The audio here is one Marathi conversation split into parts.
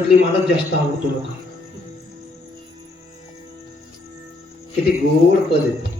नकली मालच जास्त आवडतो लोक किती गोड पद आहे.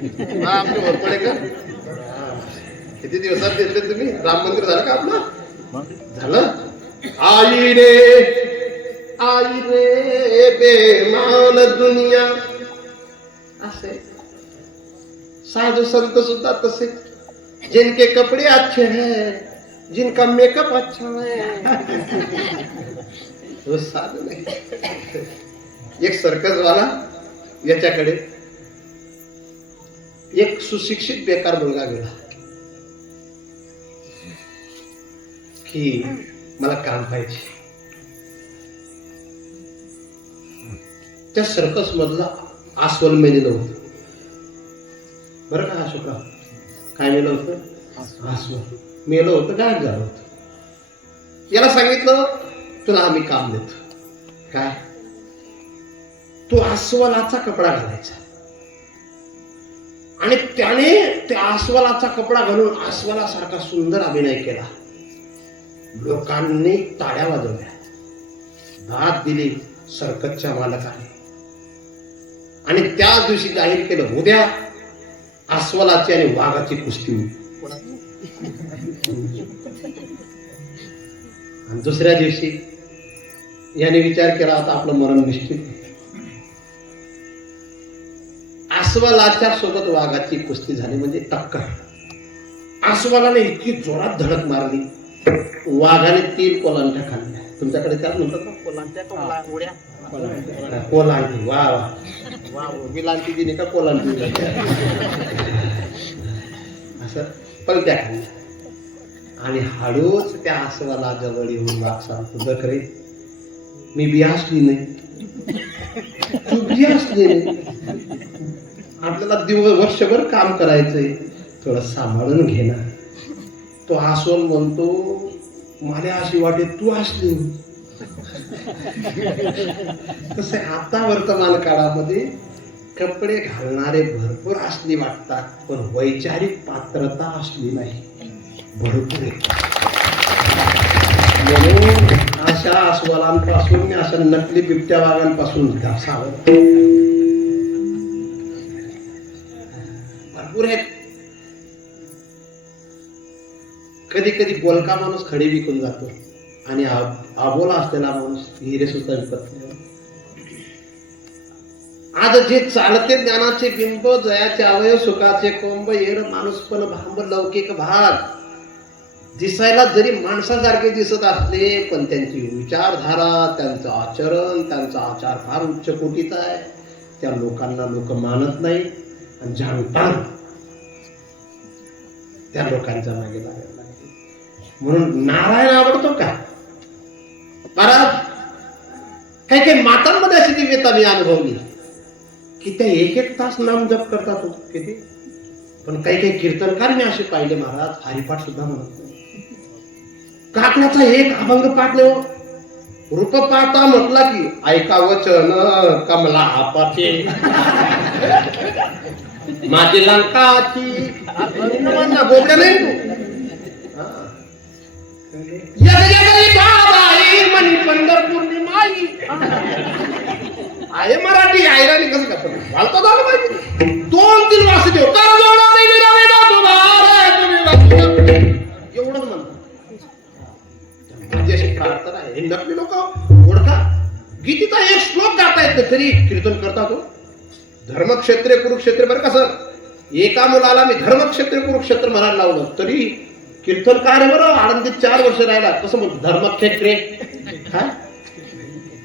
हा आमचे होरपडे का? किती दिवसात घेतले तुम्ही? राम मंदिर झालं का आपलं? झालं? आई रे आई रे बेमान दुनिया. असे. साधु संत सुद्धा तसे. जिनके कपड़े अच्छे हैं जिनका मेकअप अच्छा है. वो साधु नाही. एक सर्कस वाला याच्याकडे. एक सुशिक्षित बेकार मुलगा गेला. की मला काम पाहिजे. त्या सर्कस मधला आस्वल मेलेलं होतं. बरं का अशोका काय मेलं होतं? आस्वल मेलं होतं गायब झालं होतं. याला सांगितलं तुला आम्ही काम देतो. काय? तू आस्वलाचा कपडा घालायचा. आणि त्याने त्या अस्वलाचा कपडा घालून अस्वलासारखा सुंदर अभिनय केला. लोकांनी टाळ्या वाजवल्या. दाद दिली सरकतच्या मालकाने. आणि त्या दिवशी जाहीर केलं उद्या अस्वलाची आणि वाघाची कुस्ती आणि दुसऱ्या दिवशी याने विचार केला आता आपलं मरण निश्चित अस्वलाच्या सोबत वाघाची कुस्ती झाली म्हणजे टक्कर. अस्वलाने इतकी जोरात धडक मारली. वाघाने तीन कोलांट्या खाल्ल्या तुमच्याकडे त्याला म्हणतात? ना कोलांट्या कोला उड्या कोलांटी वा वा. वा विलांटी दिली का कोलांटी? असं पलट्या खाल्ल्या आणि हळूच त्या आसवाला जवळ येऊन वाघ सांगतो बघ रे मी बी असली नाही. तू बी असली नाही. आपल्याला दिवस वर्षभर काम करायचंय. थोडं सांभाळून घेणार तो आसवल म्हणतो मला अशी वाटे तू असली तसे आता वर्तमान काळामध्ये कपडे घालणारे भरपूर असली वाटतात पण वैचारिक पात्रता असली नाही. भरपूर आहे. म्हणून अशा अस्वलांपासून अशा नकली बिबट्या वाघांपासून सावध भरपूर आहेत. कधी कधी बोलका माणूस खडे विकून जातो आणि आबोला असलेला माणूस हिरे सुद्धा विकत आज जे चालते ज्ञानाचे बिंब जयाचे अवयव सुखाचे कोंब येड माणूस पण भांब लौकिक भाग दिसायला जरी माणसासारखे दिसत असले पण त्यांची विचारधारा त्यांचं आचरण त्यांचा आचार फार उच्च कोटीचा आहे. त्या लोकांना लोक मानत नाही आणि जाणतात. त्या लोकांच्या मागे लागत नाही म्हणून नारायण आवडतो का? परत काही काही मातांमध्ये अशी दिव्यता मी अनुभवली. की त्या एक एक तास नाम जप करतात हो किती? पण काही काही कीर्तनकार मी असे पाहिले महाराज हरिपाठ सुद्धा म्हणत नाही. काकण्याचा एक अभंग पाठले हो. रूप पाहता म्हटला की ऐका वचन कमला पाठे. माझी लंकाची गोबड्या मराठी आयराणी कसं दोन तीन वाजता देऊ का एवढंच म्हणतो माझ्याशी प्रार्थना आहे हिंदकली लोक गीतीचा एक श्लोक गाता येत तरी कीर्तन करता तो. धर्मक्षेत्रे कुरुक्षेत्रे बरं का सर? एका मुलाला मी धर्मक्षेत्र कुरुक्षेत्र म्हणायला लावलं तरी कीर्तनकार आहे बरं आनंदीत चार वर्ष राहिला. कसं म्हणतो? धर्मक्षेत्रे. हा?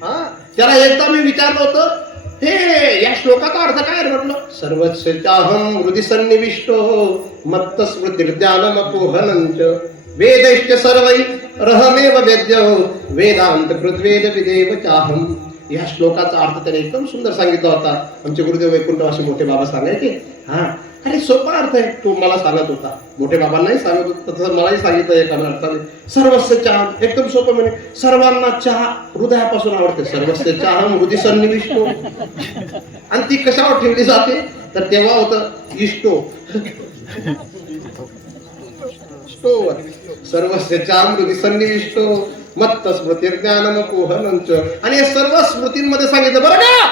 हा? त्याला एकदा मी विचारलं होतं हे या श्लोकाचा अर्थ काय म्हटलं सर्वस्याहम हृदय सन्निविष्टो मत्त स्मृतिर्ज्ञानमपोहनंच वेदैश्च सर्वै रहमेव वेद्य वेदांत कृद्वेद विदेव चाहम या श्लोकाचा अर्थ त्याने एकदम सुंदर सांगितला होता. आमचे गुरुदेव वैकुंठवासी मोठे बाबा सांगायचे हा अरे सोपा अर्थ आहे. तो मला सांगत होता. मोठे बाबांनाही सांगत होता. तसं मलाही सांगितलं एका अर्थाने. सर्वस्व चहा एकदम सोपं म्हणे सर्वांना चहा हृदयापासून आवडते. सर्वस्व चहा हृदय सन्निविष्टो. आणि ती कशावर ठेवली जाते? तर तेव्हा होतं इष्टो. सर्वस्य सर्वस्व चहा हृदय सन्निविष्टो. मत्त स्मृतिर्ज्ञानम कोहनंच आणि हे सर्व स्मृतींमध्ये सांगितलं बरं का?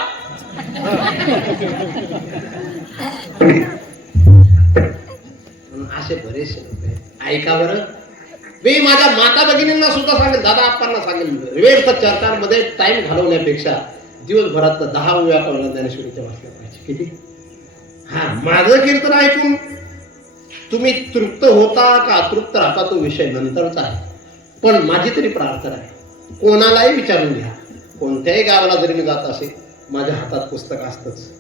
असे बरेचसे लोक आहेत ऐका बरं. मी माझ्या माता भगिनींना सुद्धा सांगेल दादा आप्पांना सांगेल वेळ तर चर्चांमध्ये टाइम घालवण्यापेक्षा दिवसभरात दहा वेळा कळलं ज्ञानेश्वरीच्या वाचल्या पाहिजे. किती? हा माझं कीर्तन ऐकून तुम्ही तृप्त होता का? अतृप्त राहता तो विषय नंतरचा आहे. पण माझी तरी प्रार्थना आहे. कोणालाही विचारून घ्या. कोणत्याही गावाला जरी मी जात असेल माझ्या हातात पुस्तक असतंच.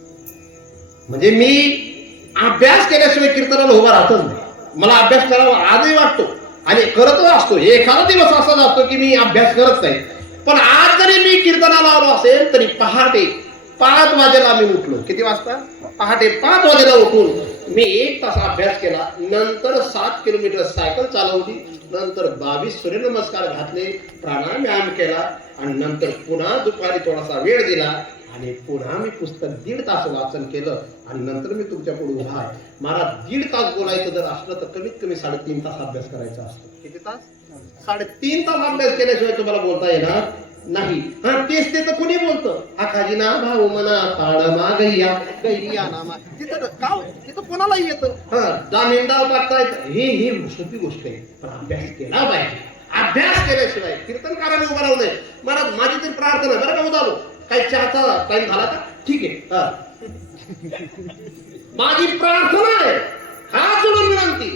म्हणजे मी अभ्यास केल्याशिवाय कीर्तनाला उभा राहतच नाही. मला अभ्यास करावा आजही वाटतो. आणि करतच असतो. एखादा दिवस असा जातो की मी अभ्यास करत नाही. पण आज जरी मी कीर्तनाला आलो असेल तरी पहाटे पाच वाजेला मी उठलो. किती वाजता? पहाटे पाच वाजेला उठून मी एक तास अभ्यास केला. नंतर सात किलोमीटर सायकल चालवली. नंतर बावीस सूर्यनमस्कार घातले. प्राणायाम केला. आणि नंतर पुन्हा दुपारी थोडासा वेळ दिला. आणि पुन्हा मी पुस्तक दीड तास वाचन केलं आणि नंतर मी तुमच्यापुढे उभा आहे. मला दीड तास बोलायचं जर असलं तर कमीत कमी साडेतीन तास अभ्यास करायचा असतो. किती तास? साडेतीन तास अभ्यास केल्याशिवाय तुम्हाला बोलता येणार नाही. हा तेच ते तर कुणी बोलतं? हा खाजीना भाऊ मना पाड मागैया गैया नामा. तिथं का तिथं कोणालाही येतं. हा जामीनदार येतं हे ही सोपी गोष्ट आहे पण अभ्यास केला पाहिजे. अभ्यास केल्याशिवाय कीर्तनकाराने उभं राहू नये. महाराज माझी तरी प्रार्थना बरं का उदालो काही चहाचा टाइम झाला का? ठीक आहे. माझी प्रार्थना आहे. हा जोडून विनंती.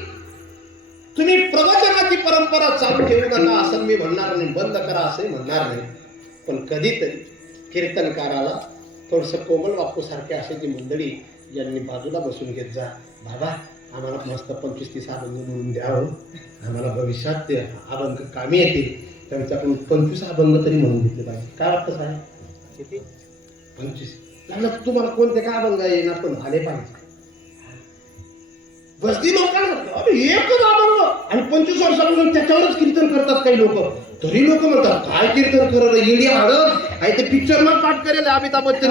तुम्ही प्रवचनाची परंपरा चालू ठेवू नका असं मी म्हणणार नाही. बंद करा असंही म्हणणार नाही. पण कधीतरी कीर्तनकाराला थोडस कोमल बापूसारखे असे जी मंडळी ज्यांनी बाजूला बसून घेत जा. बाबा आम्हाला मस्त पंचवीस तीस अभंग म्हणून द्यावं हो. आम्हाला भविष्यात ते अभंग कामी येतील. त्यामुळे आपण पंचवीस अभंग तरी म्हणून घेतले पाहिजे. काय वाटतं साहेब? किती पंचवीस. लागलं तुम्हाला कोणते काय अभंग येणार पण झाले पाहिजे बसती लोकांना एकच अभंग. आणि पंचवीस वर्षापासून त्याच्यावरच कीर्तन करतात काही लोक. तरी लोक म्हणतात काय कीर्तन करत येडी हळद आहे ते पिक्चर ना पाठ करेल अमिताभ बच्चन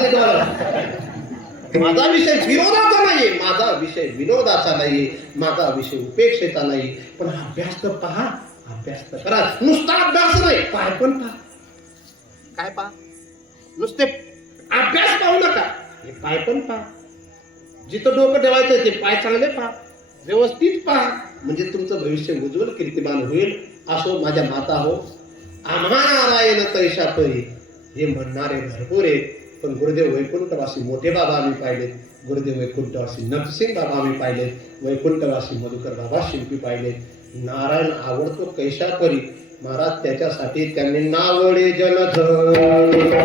माझा विषय विनोदाचा नाही माझा विषय विनोदाचा नाही माझा विषय उपेक्षेचा नाही पण हा अभ्यास तर पहा. अभ्यास तर करा. नुसता अभ्यास नाही पाय पण पहा. काय पहा? नुसते अभ्यास पाहू नका. हे पाय पण पहा. जिथं डोकं ठेवायचं ते पाय चांगले पहा. व्यवस्थित पहा. म्हणजे तुमचं भविष्य उज्ज्वल कीर्तिमान होईल असो माझ्या माता हो. आम्हा नारायण तैशा परी. हे म्हणणारे भरपूर आहेत. पण गुरुदेव वैकुंठवासी मोठे बाबा आम्ही पाहिलेत. गुरुदेव वैकुंठवासी नरसिंग बाबा आम्ही पाहिलेत. वैकुंठवासी मधुकर बाबा शिल्पी पाहिलेत. नारायण आवडतो कैशा परी. महाराज त्याच्यासाठी त्यांनी नावडे जनधन.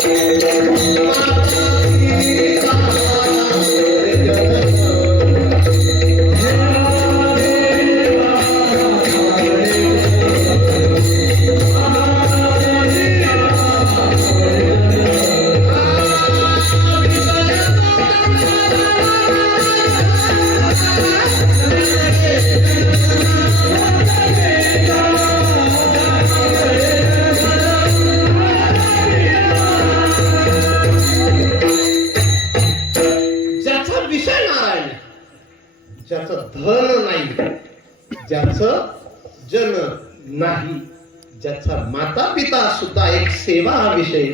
सेवा हा विषय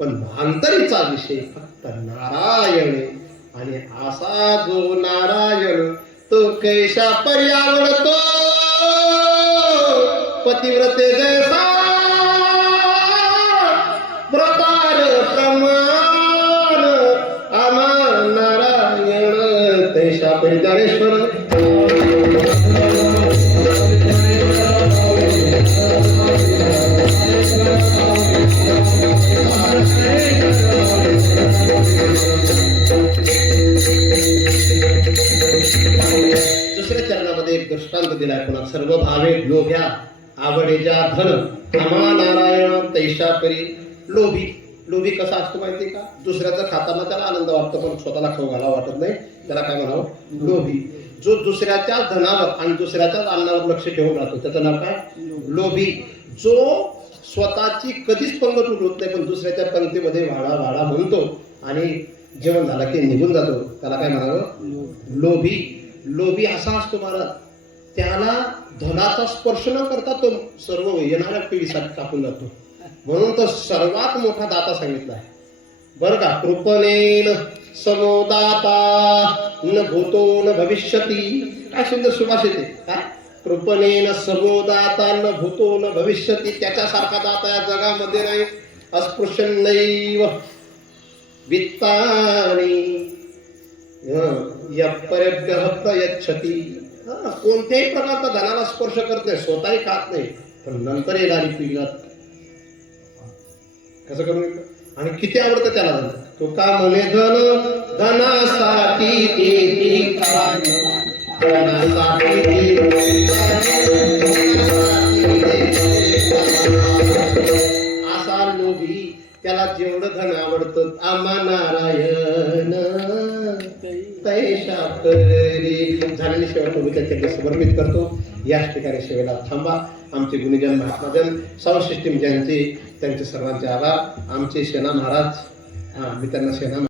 पण भांतरीचा विषय फक्त नारायण आणि असा जो नारायण तो कैशा पर्यावरतो पतिव्रते जैसा प्रकार प्रमाण आम्हा नारायण तैशा परितारेश्वर दृष्टांत सर्व भावे लोभ्या आवडेजा धन आम्हा नारायण तैशा करी लोभी. लोभी कसा असतो माहिती का? दुसऱ्याचं खाताना त्याला आनंद वाटतो पण स्वतःला खाऊ घाला वाटत नाही. त्याला काय म्हणावं? लोभी. जो दुसऱ्याच्या धनावर आणि दुसऱ्याच्याच अन्नावर लक्ष ठेवून राहतो त्याचं नाव काय? लोभी. जो स्वतःची कधीच पंगत उठवत नाही पण दुसऱ्याच्या पंक्तीमध्ये वाडा वाडा म्हणतो आणि जेवण झालं की निघून जातो त्याला काय म्हणावं? लोभी. लोभी असा असतो महाराज त्याला धनाचा स्पर्श न करता तो सर्व येणाऱ्या पिढीसाठी टाकून जातो. म्हणून तो सर्वात मोठा दाता सांगितला. आहे बरं का? कृपणेन समोदाता न भूतो न भविष्यती. काय सुंदर सुभाष येते काय कृपणेन समोदाता न भूतो न भविष्यती. त्याच्यासारखा दाता या जगामध्ये नाही अस्पृश्य नैव. वित्तानी यपर्यभ्य यच्छती. कोणत्याही प्रकारचा धनाला स्पर्श करत नाही स्वतःही खात नाही पण नंतर येणारी पिढीला कसं करू आणि किती आवडतं त्याला तो का म्हणे धन धनासाठी असा लोभी त्याला जेवढं धन आवडतं आम्हा नारायण. तैशा करी झालेली सेवा प्रभू त्याच्या समर्पित करतो याच ठिकाणी सेवेला थांबा आमचे गुणीजन महात्माजन सावसिस्टीम ज्यांचे त्यांचे सर्वांचे आभार आमचे सेना महाराज हा मी त्यांना सेना